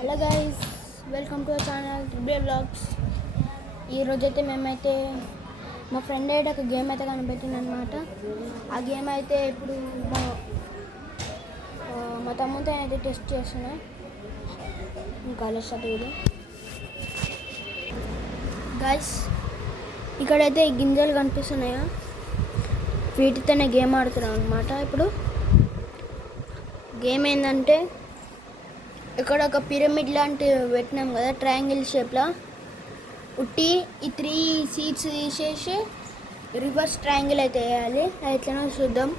Hello guys, welcome to our channel today vlogs. ఈరోజైతే మేమైతే మా ఫ్రెండ్ అయితే ఒక గేమ్ అయితే కనిపెట్టింది అనమాట. ఆ గేమ్ అయితే ఇప్పుడు మా తమ్ముతో అయితే టెస్ట్ చేస్తున్నా. ఇంకా అలసటది గైస్, ఇక్కడైతే గింజలు కనిపిస్తున్నాయా, వీటితోనే గేమ్ ఆడుతున్నాం అనమాట. ఇప్పుడు గేమ్ ఏంటంటే, ఇక్కడ ఒక పిరమిడ్ లాంటి పెట్టినాం కదా, ట్రయాంగిల్ షేప్లో. ఉట్టి ఈ 3 సీట్స్ తీసేసి రివర్స్ ట్రయాంగిల్ అయితే వేయాలి. అది ఎట్లనో చూద్దాం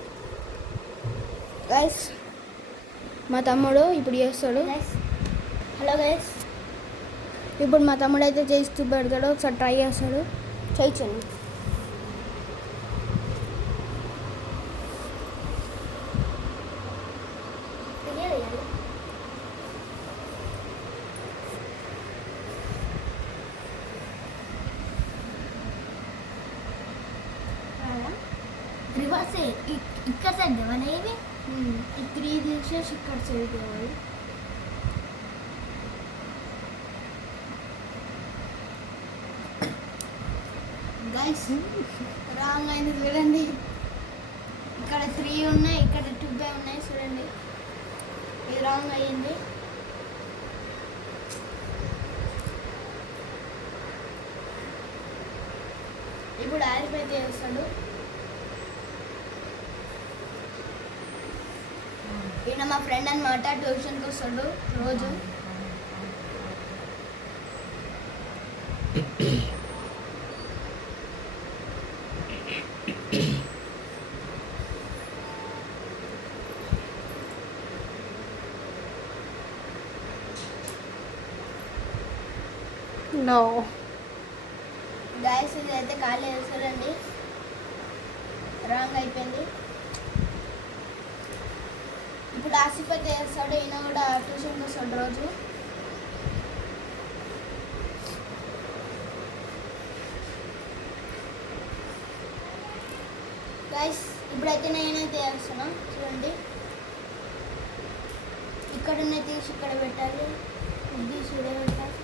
గైస్. మా తమ్ముడు ఇప్పుడు చేస్తాడు. హలో గైస్, ఇప్పుడు మా తమ్ముడు అయితే చేస్తూ పెడతాడు. ఒకసారి ట్రై చేస్తాడు, చేయించండి. రివర్స్ ఇక్కడ సైడ్ దేవాలి. ఇవి ఈ 3 తీసేసి ఇక్కడ సైడ్ తేవాలి. గైస్, రాంగ్ అయింది చూడండి. ఇక్కడ 3 ఉన్నాయి, ఇక్కడ 2 ఉన్నాయి చూడండి. ఇది రాంగ్ అయ్యింది. ఇప్పుడు ఆరిఫ్ అయితే చేస్తాడు. ఈయన మా ఫ్రెండ్ అనమాట, ట్యూషన్కి వస్తాడు రోజు. నో గాయస్, ఇది అయితే ఖాళీ వేస్తారండి. రాంగ్ అయిపోయింది. ఇప్పుడు ఆసిఫ్ అయితే చేస్తాడు. ఈయన కూడా ట్యూషన్కి వస్తాడు రోజు. గైస్, ఇప్పుడైతే నేనైతే చేస్తున్నా చూడండి. ఇక్కడనే తీసి ఇక్కడ పెట్టాలి, ఇది చూడే పెట్టాలి.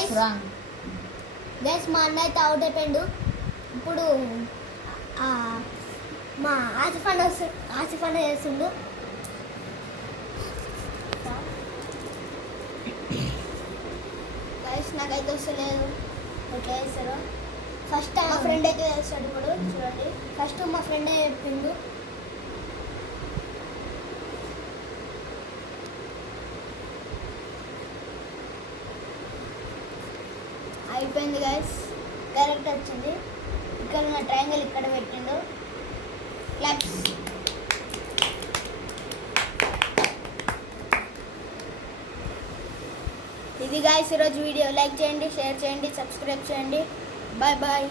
ఇక్కడ గైస్, మా అన్న అయితే అవుట్ అయిపోయాడు. ఇప్పుడు మా ఆసిఫ్ అన్న చేస్తుండు. గైస్, నాకైతే వస్తలేదు. ఎట్లా చేస్తారో ఫస్ట్ మా ఫ్రెండ్ అయితే చేస్తాడు. ఇప్పుడు చూడండి, ఫస్ట్ మా ఫ్రెండే చెప్పిండు. అయిపోయింది గైస్, కరెక్ట్ వచ్చింది. ఇక్కడ ఉన్న ట్రయాంగిల్ ఇక్కడ పెట్టిండు. క్లాప్స్. ఇది గైస్ ఈరోజు వీడియో. లైక్ చేయండి, షేర్ చేయండి, సబ్స్క్రైబ్ చేయండి. Bye bye.